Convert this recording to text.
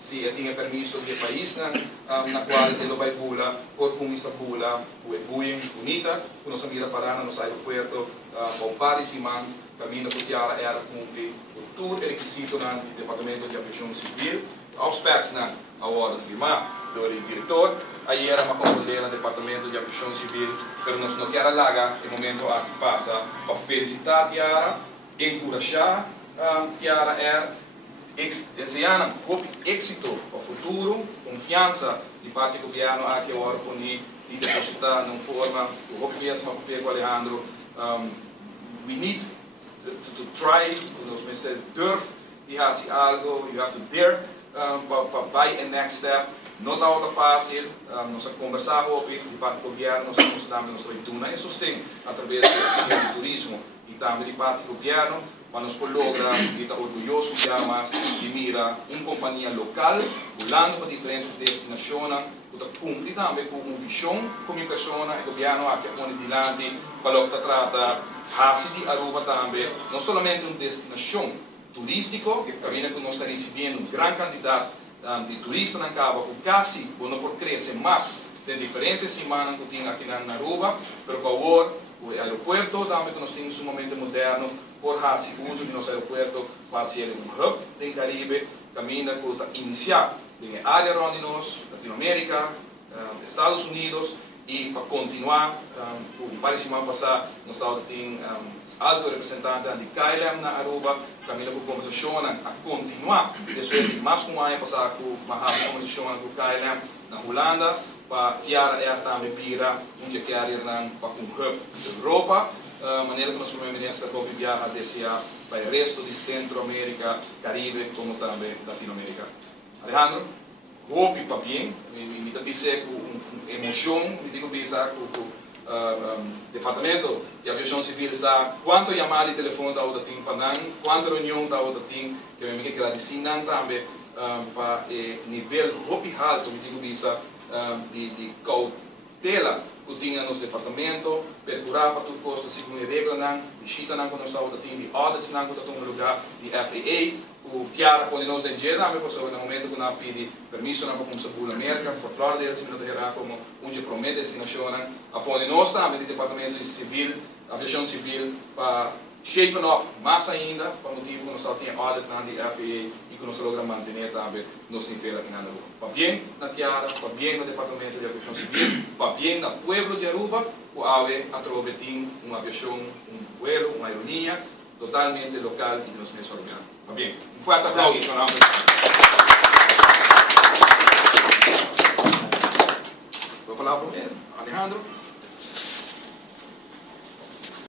si tinha permiso de país na qual ele vai bula por com essa bula buem bonita quando nós mira para no aeroporto com pares e man caminho que tiara era cumprir tudo é requisito no departamento de aviação civil aos pés na a hora firmar do diretor aí era uma comodela no departamento de aviação civil pero nós não quer larga no momento a que passa para felicitar tiara encorajar tiara deseando êxito para o futuro, confiança de parte do governo aqui agora por e depositar numa forma o hope mesmo para o Alejandro we need to try nós precisamos de fazer algo you have to dare para vai a next step não está outra fácil nós conversar hope de parte do governo nós estamos dando nossa retorno e sustento através do turismo e também de parte do governo para nos lograr estar orgulhoso de mais de mira uma companhia local volando para diferentes destinações para cumprir também com uma visão como pessoa e governo aqui onde dilante para o que trata de Aruba também não somente uma destinação turística que caminha que nós estamos recebendo uma grande quantidade de turistas na Cabo que quase não por crescer mais tem diferentes semanas que tem aqui na Aruba pero por o aeroporto também que nós temos um momento moderno por fazer uso do nosso aeroporto para ser um hub do Caribe, caminho que iniciar na área onde nós, Latinoamérica, Estados Unidos, e para continuar, para a semana passada, nós temos alto representante de KLM na Aruba, caminho que conversação a continuar, depois de mais um ano passado, uma conversação com KLM na Holanda, para tirar também pira, onde quer ir para um hub da Europa, maneira que nós primeiro-ministro pode viajar para o resto de Centro-América, Caribe, como também Latinoamérica. Alejandro, hope para bem, me dizer com emoção, me digo pensar com o Departamento de Aviação Civil, quanto chamada de telefone da outra tem para quanto reunião da outra tem, que me quer agradecer também para nível hope alto, me digo pensar de cautela que tinha nos departamento, perdurar para tudo posto segundo regra, visita não quando estava de audits não quando um lugar de FAA, o tiara quando nós em geral, mas no momento que nós pedi permisso não para como América, por Florida eles me deram como onde promete destinação, após nós também do departamento de civil, aviação civil para shape up mais ainda, para motivo que nós só tinha audit na de FAA e que nós logramos manter também nosso nível aqui na Aruba. Para bem na Tiara, para bem no Departamento de Aviação Civil, para bem no pueblo de Aruba, o AVE atrobretim uma aviação, vuelo, uma aerolinha totalmente local e que nos mesmos orgulhamos. Para bem, forte aplauso. Vou falar primeiro, Alejandro.